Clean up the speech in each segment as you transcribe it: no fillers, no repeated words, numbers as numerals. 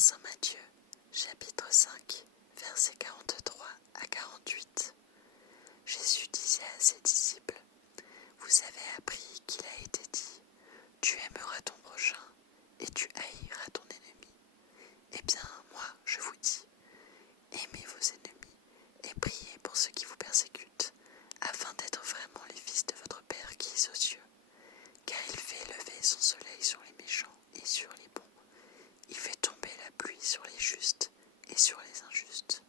Saint Matthieu, chapitre 5, versets 43 à 48. Jésus disait à ses disciples: Vous avez appris qu'il a été dit: Tu aimeras ton prochain et tu haïras ton ennemi. Eh bien, moi, je vous dis, aimez vos ennemis et priez pour ceux qui vous persécutent, afin d'être vraiment les fils de votre Père qui est aux cieux. Car il fait lever son soleil sur les méchants et sur les bons. Il fait tomber la pluie sur les justes et sur les injustes.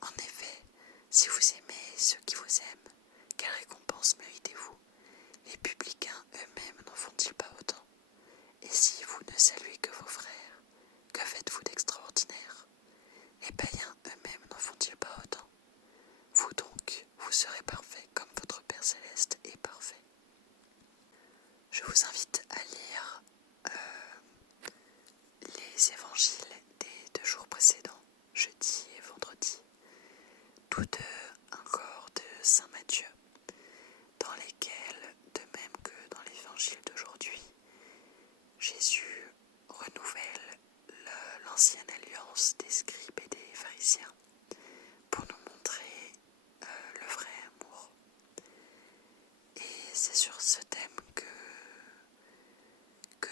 En effet, si vous aimez ceux qui vous aiment, quelle récompense méritez-vous? Les publicains eux-mêmes n'en font-ils pas autant? Et si vous ne saluez que vos frères, que faites-vous d'extraordinaire? Les païens eux-mêmes n'en font-ils pas autant? Vous donc, vous serez parfaits comme votre Père céleste est parfait. Je vous invite à lire les évangiles des 2 jours précédents, jeudi et vendredi, tous deux un corps de Saint Matthieu, dans lesquels, de même que dans l'évangile d'aujourd'hui, Jésus renouvelle l'ancienne alliance des scribes et des pharisiens pour nous montrer le vrai amour. Et c'est sur ce thème que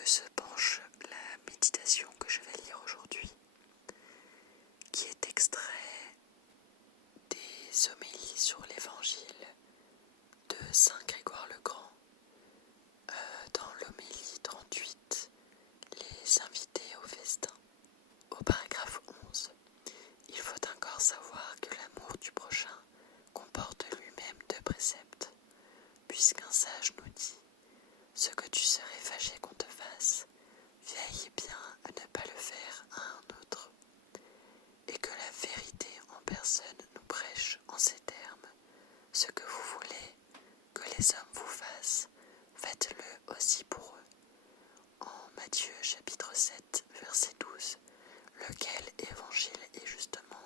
se penche la méditation que je vais lire aujourd'hui, qui est extrait des homélies sur l'évangile de Saint Grégoire le Grand, dans l'homélie 38, les invités au festin. Au paragraphe 11, il faut encore savoir que l'amour du prochain comporte lui-même 2 préceptes, puisqu'un sage nous dit: ce que tu serais fâché qu'on te fasse, veille bien à ne pas le faire à un autre. Et que la vérité en personne nous prêche en ces termes: ce que vous voulez que les hommes vous fassent, faites-le aussi pour eux. En Matthieu chapitre 7, verset 12, lequel évangile est justement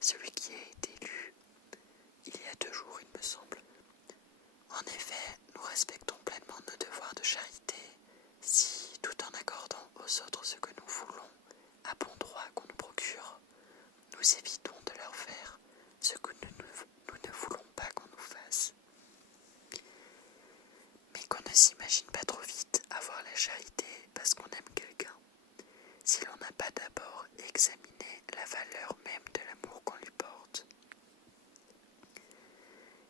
celui qui a été lu il y a 2 jours, il me semble. En effet, nous respectons pleinement nos devoirs de charité si, tout en accordant aux autres ce que nous voulons, à bon droit qu'on nous procure, nous évitons de leur faire ce que nous ne voulons pas qu'on nous fasse. Mais qu'on ne s'imagine pas trop vite avoir la charité parce qu'on aime quelqu'un, si l'on n'a pas d'abord examiné la valeur même de l'amour qu'on lui porte.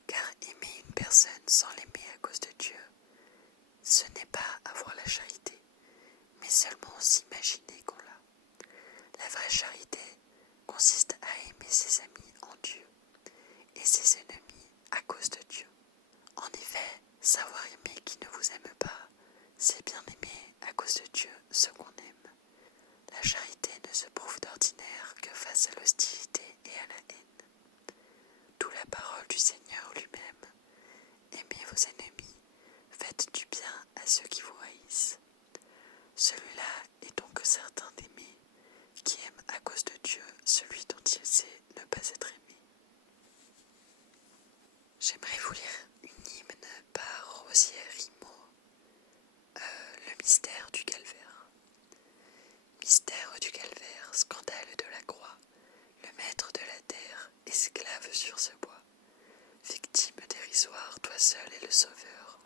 Car aimer une personne sans l'aimer à cause de Dieu, ce n'est pas avoir la charité, mais seulement s'imaginer qu'on l'a. La vraie charité consiste à aimer ses amis en Dieu et ses ennemis à cause de Dieu. En effet, savoir aimer qui ne vous aime pas, c'est bien aimer à cause de Dieu ce qu'on aime. La charité ne se prouve d'ordinaire que face à l'hostilité et à la haine. D'où la parole du Seigneur lui-même: aimez vos ennemis, faites du bien à ceux qui vous haïssent. Celui-là est donc certain d'aimer, qui aime à cause de Dieu celui dont il sait ne pas être aimé. J'aimerais vous lire une hymne par Rosier Rimaud, le mystère du calvaire. Mystère du calvaire, scandale de la croix, le maître de la terre, esclave sur ce bois. Victime dérisoire, toi seul es le sauveur,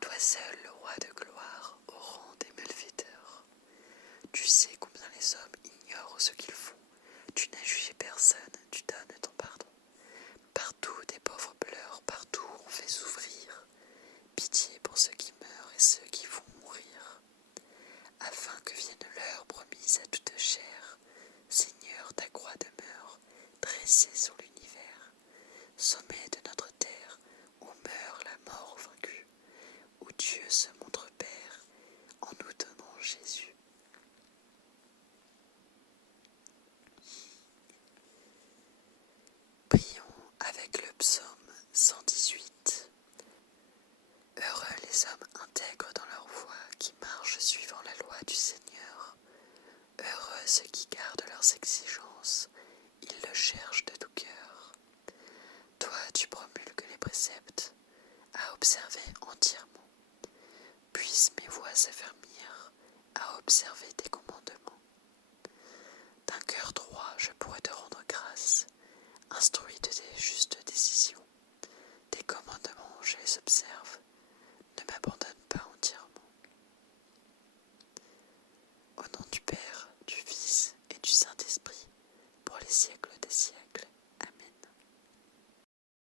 toi seul le roi de gloire au rang des malfaiteurs. Tu sais combien les hommes ignorent ce qu'ils font, tu n'as jugé personne, tu donnes ton pardon. Partout des pauvres pleurent, partout on fait souffrir. Pitié pour ceux qui meurent et ceux qui vont mourir. Afin que vienne l'heure promise à toute chair, Seigneur, ta croix demeure, dressée sur l'univers, sommet de notre terre, où meurt la mort vaincue, où Dieu se montre Père, en nous donnant Jésus. Prions avec le psaume 118. Heureux les hommes intègres dans leur voie, qui marchent suivant la loi du Seigneur. Heureux ceux qui gardent leurs exigences, ils le cherchent de tout cœur. Toi, tu promulgues les préceptes, à observer entièrement. Puissent mes voies s'affermir, à observer tes commandements. je pourrai te rendre grâce, instruit de tes justes décisions. Tes commandements, je les observe. Ne m'abandonne